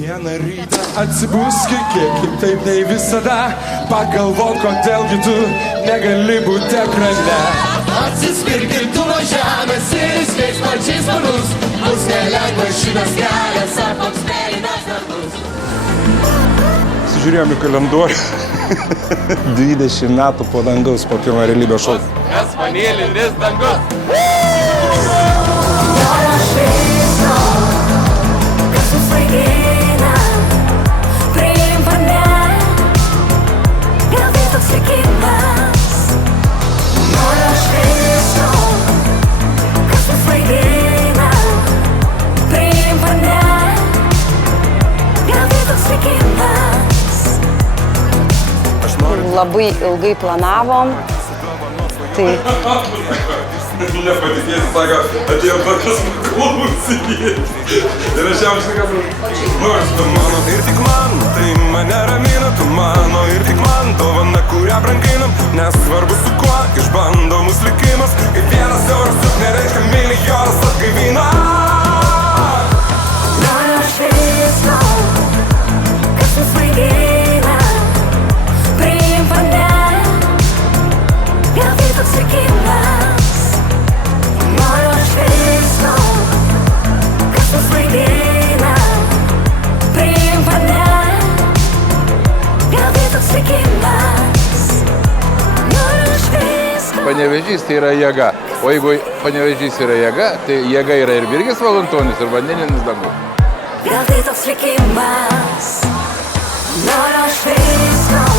Vieną rytą atsibuski, kiek taip nei visada. Pagalvok, kodėlgi tu negali būti ekrane. Atsispirkit tu nuo žemės ir įskleis pačiais sparnus. Bus nelengva šitas kelias, apoks mėlynas dangus. Žiūrėjom į kalendorių. 20 metų po dangaus, po pirmo realybės šou. Nes vanilinis dangus. Labai ilgai planavom. Tai Nepatikėsi, sako, atėjo tokias klausytis. Ir aš jam štai nors tu mano ir tik man, tai mane ramina, tu mano ir tik man, dovana, kurią branginam, nesvarbu su kuo išbando mus likimas, kaip vienas euras juk nereiškia milijonas atgaivina. Noriu aš visko, kas mus vaidina, priimk mane, gal tai toks likimas. Noriu aš visko, kas mus vaidina, priimk mane, gal tai toks likimas. Noriu aš visko. Panevėžys tai yra jėga. O jeigu Panevėžys yra jėga, tai jėga yra ir Virgis Valantonis, ir vanilinis dangus. Gal tai toks likimas. Noriu aš visko.